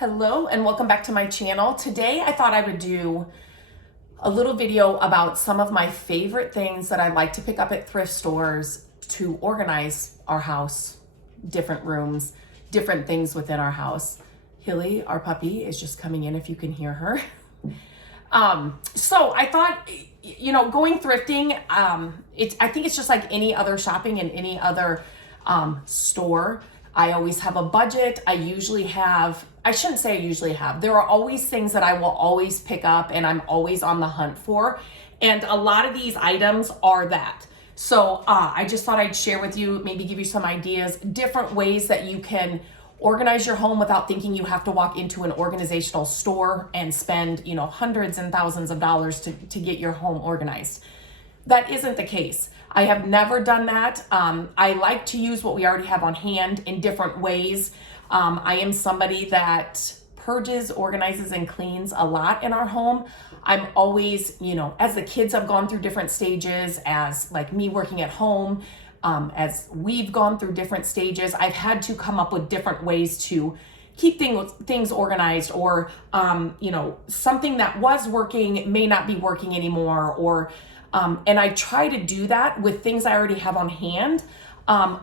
Hello and welcome back to my channel. Today I thought I would do a little video about some of my favorite things that I like to pick up at thrift stores to organize our house, different rooms, different things within our house. Hilly, our puppy, is just coming in if you can hear her. So I thought, going thrifting, I think it's just like any other shopping in any other store. I always have a budget. I shouldn't say I usually have. There are always things that I will always pick up and I'm always on the hunt for. And a lot of these items are that. So I just thought I'd share with you, maybe give you some ideas, different ways that you can organize your home without thinking you have to walk into an organizational store and spend, hundreds and thousands of dollars to get your home organized. That isn't the case. I have never done that. I like to use what we already have on hand in different ways. I am somebody that purges, organizes, and cleans a lot in our home. I'm always, as the kids have gone through different stages, as like me working at home, as we've gone through different stages, I've had to come up with different ways to keep things organized, or, something that was working may not be working anymore, or and I try to do that with things I already have on hand,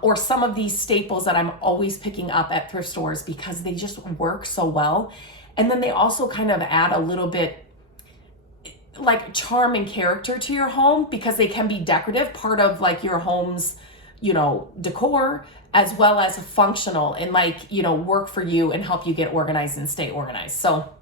or some of these staples that I'm always picking up at thrift stores because they just work so well. And then they also kind of add a little bit like charm and character to your home because they can be decorative, part of like your home's, decor, as well as functional and work for you and help you get organized and stay organized. So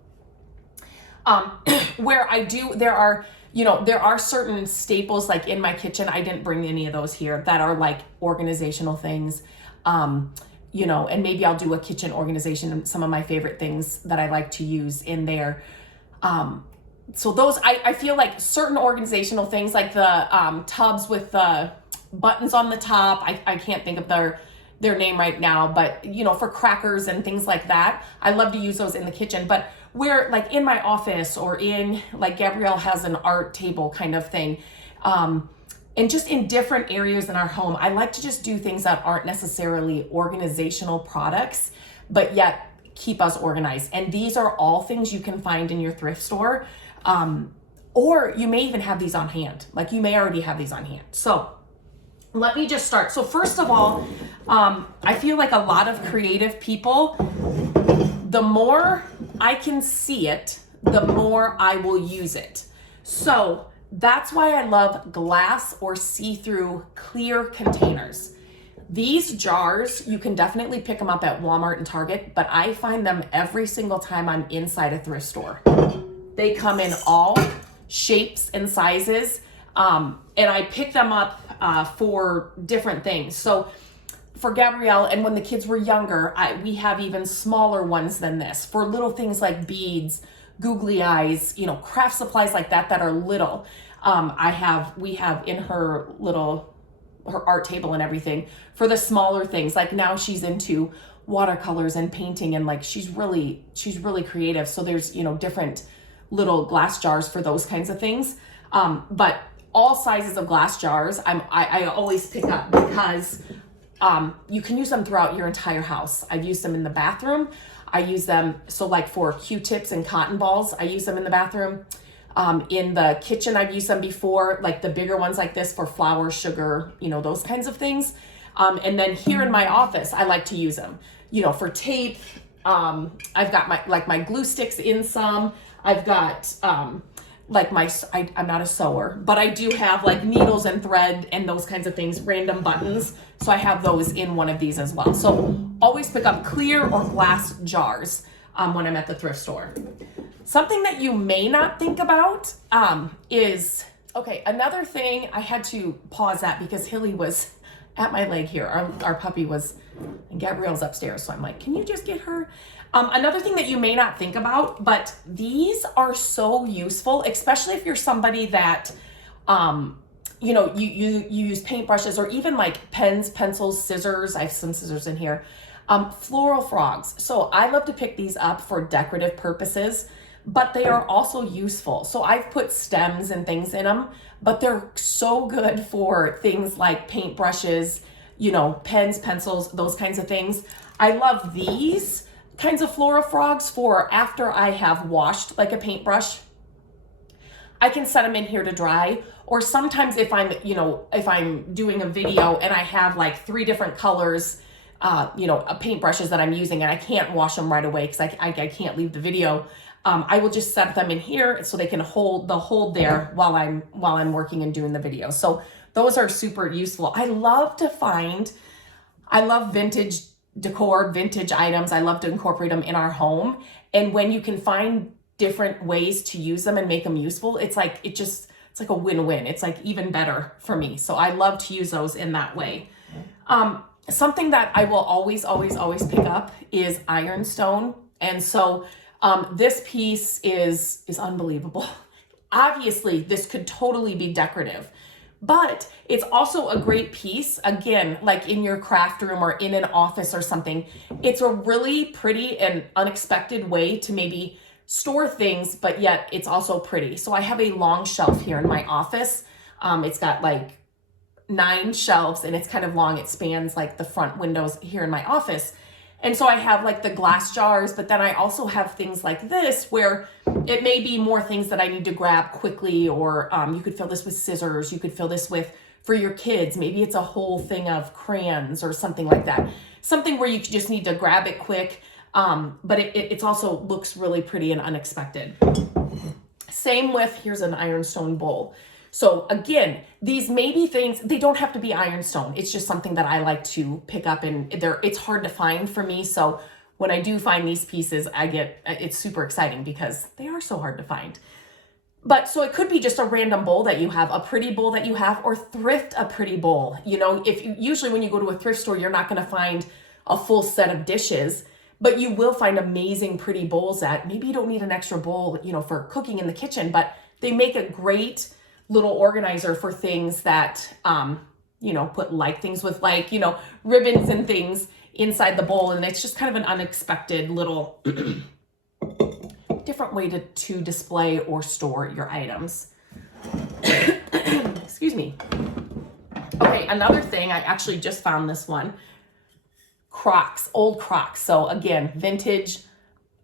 there are certain staples like in my kitchen. I didn't bring any of those here that are like organizational things, and maybe I'll do a kitchen organization and some of my favorite things that I like to use in there. So those, I feel like certain organizational things like the tubs with the buttons on the top, I can't think of their name right now, but for crackers and things like that, I love to use those in the kitchen. But where like in my office or in like Gabrielle has an art table kind of thing, and just in different areas in our home, I like to just do things that aren't necessarily organizational products, but yet keep us organized. And these are all things you can find in your thrift store, or you may even have these on hand. Like you may already have these on hand. So let me just start. So first of all, I feel like a lot of creative people, the more I can see it, the more I will use it. So that's why I love glass or see-through clear containers. These jars, you can definitely pick them up at Walmart and Target, but I find them every single time I'm inside a thrift store. They come in all shapes and sizes, and I pick them up for different things. So for Gabrielle, and when the kids were younger, we have even smaller ones than this for little things like beads, googly eyes, craft supplies like that are little. We have in her art table and everything for the smaller things. Like now she's into watercolors and painting, and like she's really creative. So there's different little glass jars for those kinds of things. But all sizes of glass jars I always pick up because you can use them throughout your entire house. I've used them in the bathroom. I use them, so like for Q-tips and cotton balls, I use them in the bathroom. In the kitchen, I've used them before, like the bigger ones like this for flour, sugar, those kinds of things. And then here in my office, I like to use them, for tape. I've got my glue sticks in some. I've got I'm not a sewer, but I do have like needles and thread and those kinds of things, random buttons. So I have those in one of these as well. So always pick up clear or glass jars when I'm at the thrift store. Something that you may not think about is, another thing, I had to pause that because Hilly was at my leg here. Our puppy was, and Gabrielle's upstairs. So I'm like, can you just get her? Another thing that you may not think about, but these are so useful, especially if you're somebody that, you use paintbrushes or even like pens, pencils, scissors. I have some scissors in here. Floral frogs. So I love to pick these up for decorative purposes, but they are also useful. So I've put stems and things in them, but they're so good for things like paintbrushes, pens, pencils, those kinds of things. I love these kinds of flora frogs for after I have washed like a paintbrush. I can set them in here to dry, or sometimes if I'm, if I'm doing a video and I have like 3 different colors, paintbrushes that I'm using and I can't wash them right away because I can't leave the video, I will just set them in here so they can hold there while I'm working and doing the video. So those are super useful. I love vintage decor, vintage items. I love to incorporate them in our home. And when you can find different ways to use them and make them useful, it's like a win-win. It's like even better for me. So I love to use those in that way. Something that I will always pick up is ironstone. And so this piece is unbelievable. Obviously, this could totally be decorative, but it's also a great piece, again, like in your craft room or in an office or something. It's a really pretty and unexpected way to maybe store things, but yet it's also pretty. So I have a long shelf here in my office. It's got like 9 shelves and it's kind of long. It spans like the front windows here in my office. And so I have like the glass jars, but then I also have things like this where it may be more things that I need to grab quickly, or you could fill this with scissors. You could fill this with, for your kids, maybe it's a whole thing of crayons or something like that. Something where you just need to grab it quick, but it also looks really pretty and unexpected. Same with, here's an ironstone bowl. So again, these may be things, they don't have to be ironstone. It's just something that I like to pick up, and it's hard to find for me. So when I do find these pieces, it's super exciting because they are so hard to find. But so it could be just a random bowl that you have, a pretty bowl that you have, or thrift a pretty bowl. Usually when you go to a thrift store, you're not going to find a full set of dishes, but you will find amazing pretty bowls that maybe you don't need an extra bowl, for cooking in the kitchen, but they make a great little organizer for things that, put like things with like, ribbons and things inside the bowl. And it's just kind of an unexpected little different way to display or store your items. Excuse me. Okay, another thing, I actually just found this one. Crocs, old Crocs. So again, vintage.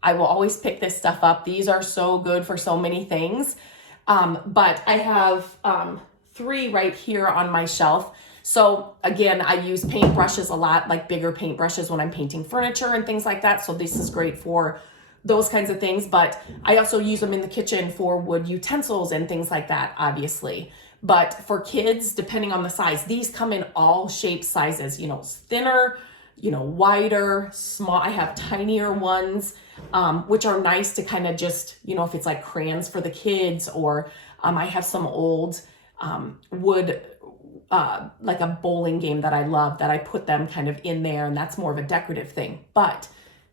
I will always pick this stuff up. These are so good for so many things. But I have 3 right here on my shelf. So again, I use paintbrushes a lot, like bigger paintbrushes when I'm painting furniture and things like that. So this is great for those kinds of things. But I also use them in the kitchen for wood utensils and things like that, obviously. But for kids, depending on the size, these come in all shapes, sizes, thinner, wider, small. I have tinier ones, which are nice to kind of just, if it's like crayons for the kids, or I have some old wood, like a bowling game that I love, that I put them kind of in there, and that's more of a decorative thing. But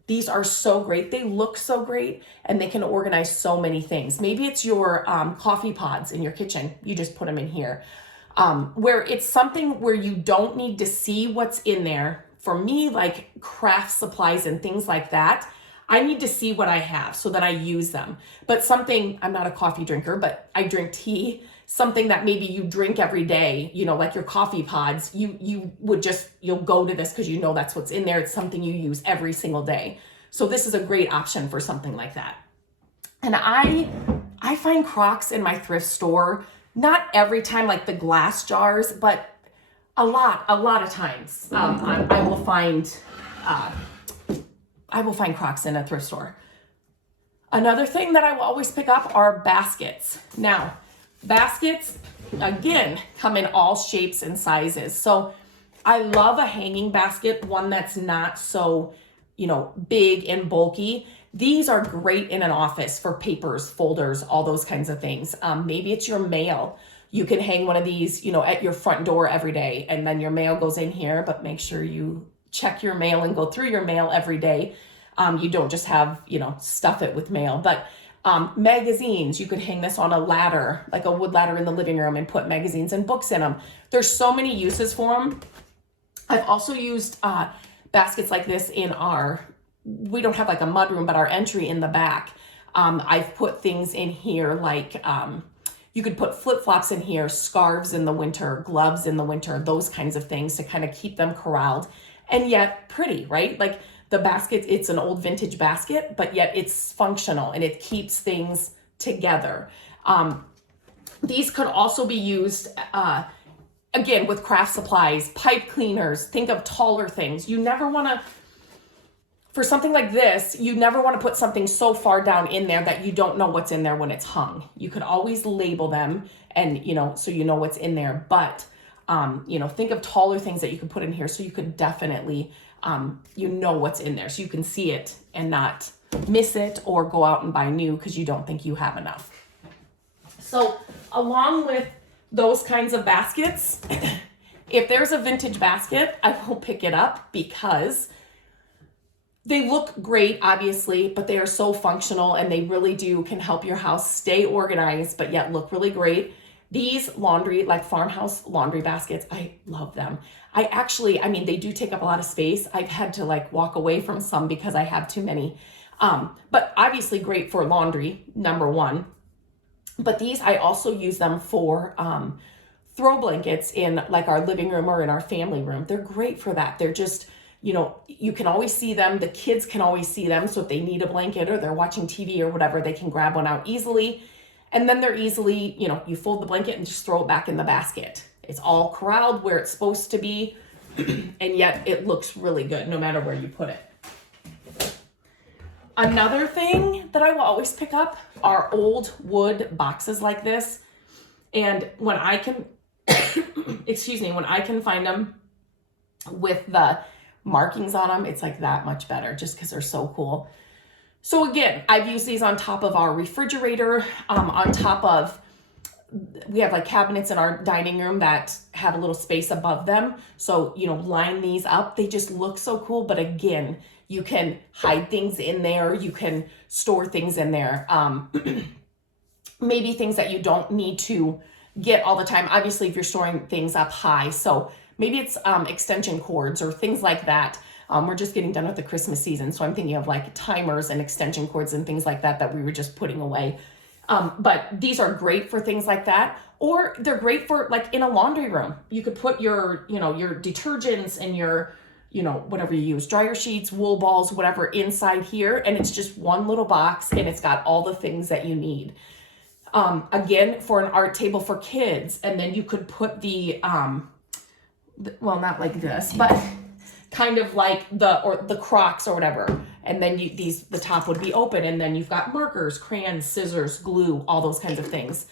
these are so great. They look so great, and they can organize so many things. Maybe it's your coffee pods in your kitchen. You just put them in here, where it's something where you don't need to see what's in there. For me, like craft supplies and things like that, I need to see what I have so that I use them. But something, I'm not a coffee drinker, but I drink tea, something that maybe you drink every day, like your coffee pods, you'll go to this because that's what's in there. It's something you use every single day. So this is a great option for something like that. And I find Crocs in my thrift store, not every time like the glass jars, but a lot of times, I will find Crocs in a thrift store. Another thing that I will always pick up are baskets. Now, baskets, again, come in all shapes and sizes. So I love a hanging basket, one that's not so, big and bulky. These are great in an office for papers, folders, all those kinds of things. Maybe it's your mail. You can hang one of these, at your front door every day, and then your mail goes in here, but make sure you check your mail and go through your mail every day. You don't just have, stuff it with mail, but magazines, you could hang this on a ladder, like a wood ladder in the living room, and put magazines and books in them. There's so many uses for them. I've also used baskets like this in we don't have like a mudroom, but our entry in the back. I've put things in here like, you could put flip-flops in here, scarves in the winter, gloves in the winter, those kinds of things to kind of keep them corralled and yet pretty, right? Like the basket, it's an old vintage basket, but yet it's functional and it keeps things together. These could also be used, again, with craft supplies, pipe cleaners. Think of taller things. You never want to, for something like this, you never want to put something so far down in there that you don't know what's in there when it's hung. You could always label them and, so you know what's in there. But, think of taller things that you could put in here so you could definitely, what's in there so you can see it and not miss it or go out and buy new because you don't think you have enough. So along with those kinds of baskets, if there's a vintage basket, I will pick it up because they look great, obviously, but they are so functional and they really can help your house stay organized, but yet look really great. These laundry, like farmhouse laundry baskets, I love them. They do take up a lot of space. I've had to walk away from some because I have too many. But obviously great for laundry, number one. But these, I also use them for throw blankets in our living room or in our family room. They're great for that. They're just, you can always see them. The kids can always see them. So if they need a blanket or they're watching TV or whatever, they can grab one out easily. And then they're easily, you fold the blanket and just throw it back in the basket. It's all corralled where it's supposed to be. And yet it looks really good no matter where you put it. Another thing that I will always pick up are old wood boxes like this. And when I can, when I can find them with the markings on them, it's that much better just because they're so cool. So again, I've used these on top of our refrigerator, on top of, we have cabinets in our dining room that have a little space above them. So, line these up. They just look so cool. But again, you can hide things in there. You can store things in there. Maybe things that you don't need to get all the time. Obviously, if you're storing things up high. So maybe it's extension cords or things like that. We're just getting done with the Christmas season. So I'm thinking of timers and extension cords and things like that we were just putting away. But these are great for things like that. Or they're great for in a laundry room. You could put your, your detergents and your, whatever you use, dryer sheets, wool balls, whatever inside here. And it's just one little box and it's got all the things that you need. Again, for an art table for kids. And then you could put the not like this, but kind of the Crocs or whatever. And then the top would be open and then you've got markers, crayons, scissors, glue, all those kinds of things.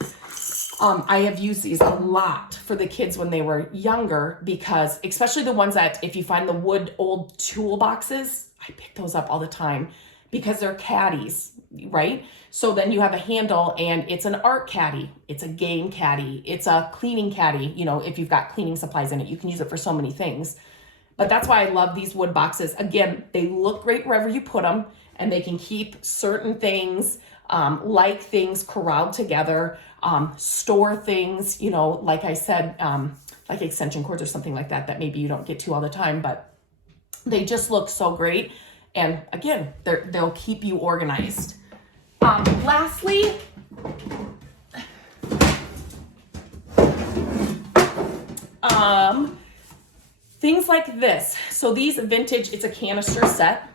I have used these a lot for the kids when they were younger because especially the ones that if you find the wood old toolboxes, I pick those up all the time because they're caddies, right? So then you have a handle and it's an art caddy, it's a game caddy, it's a cleaning caddy. If you've got cleaning supplies in it, you can use it for so many things. But that's why I love these wood boxes. Again, they look great wherever you put them and they can keep certain things, things corralled together, store things, like I said, like extension cords or something like that maybe you don't get to all the time, but they just look so great. And again, they'll keep you organized. Lastly, things like this. So these vintage, it's a canister set.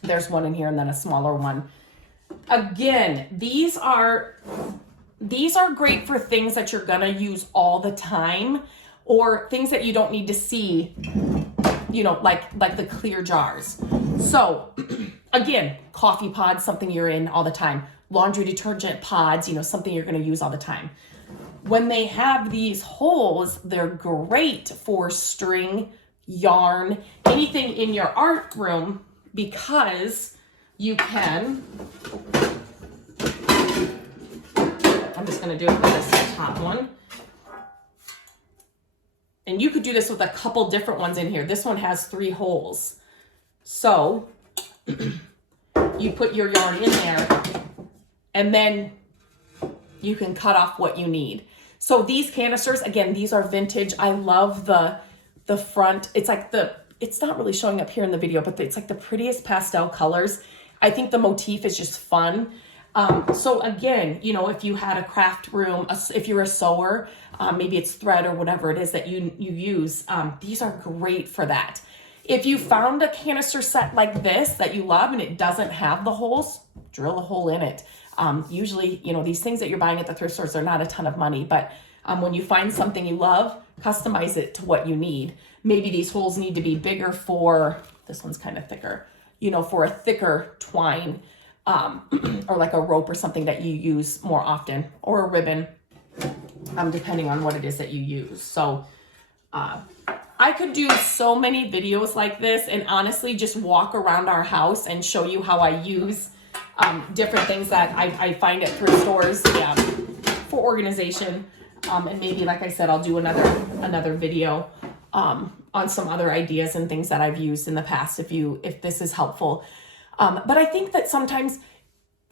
There's one in here and then a smaller one. Again, these are great for things that you're gonna use all the time or things that you don't need to see, like the clear jars. So again, coffee pods, something you're in all the time. Laundry detergent pods, something you're gonna use all the time. When they have these holes, they're great for string, yarn, anything in your art room because you can, I'm just gonna do it with this top one. And you could do this with a couple different ones in here. This one has 3 holes. So you put your yarn in there and then you can cut off what you need. So these canisters, again, these are vintage. I love the front. It's it's not really showing up here in the video, but it's the prettiest pastel colors. I think the motif is just fun. So again, if you had a craft room, if you're a sewer, maybe it's thread or whatever it is that you use, these are great for that. If you found a canister set like this that you love and it doesn't have the holes, drill a hole in it. Usually, you know, these things that you're buying at the thrift stores are not a ton of money, but when you find something you love, customize it to what you need. Maybe these holes need to be bigger for, this one's kind of thicker, you know, for a thicker twine, or like a rope or something that you use more often, or a ribbon, depending on what it is that you use. So I could do so many videos like this and honestly just walk around our house and show you how I use different things that I find at thrift stores, for organization. And maybe, like I said, I'll do another video on some other ideas and things that I've used in the past if this is helpful. But I think that sometimes,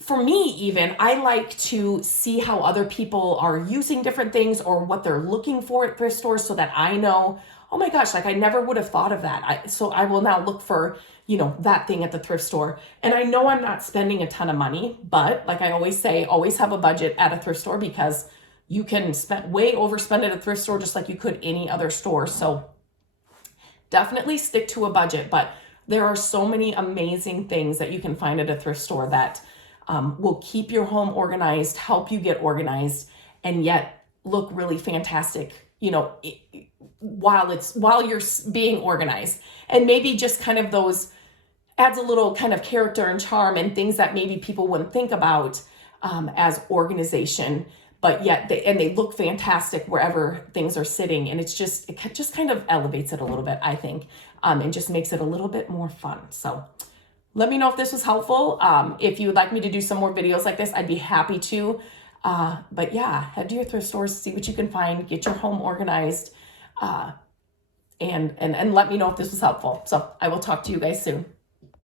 for me even, I like to see how other people are using different things or what they're looking for at thrift stores so that I know, oh my gosh, like I never would have thought of that. So I will now look for, you know, that thing at the thrift store. And I know I'm not spending a ton of money, but like I always say, always have a budget at a thrift store, because you can overspend at a thrift store just like you could any other store. So definitely stick to a budget, but there are so many amazing things that you can find at a thrift store that will keep your home organized, help you get organized, and yet look really fantastic, you know, while you're being organized. And maybe just kind of those adds a little kind of character and charm and things that maybe people wouldn't think about as organization, but yet they look fantastic wherever things are sitting. And it just kind of elevates it a little bit, I think, and just makes it a little bit more fun. So let me know if this was helpful. If you would like me to do some more videos like this, I'd be happy to. But yeah, head to your thrift stores, see what you can find, get your home organized, and let me know if this was helpful. So I will talk to you guys soon.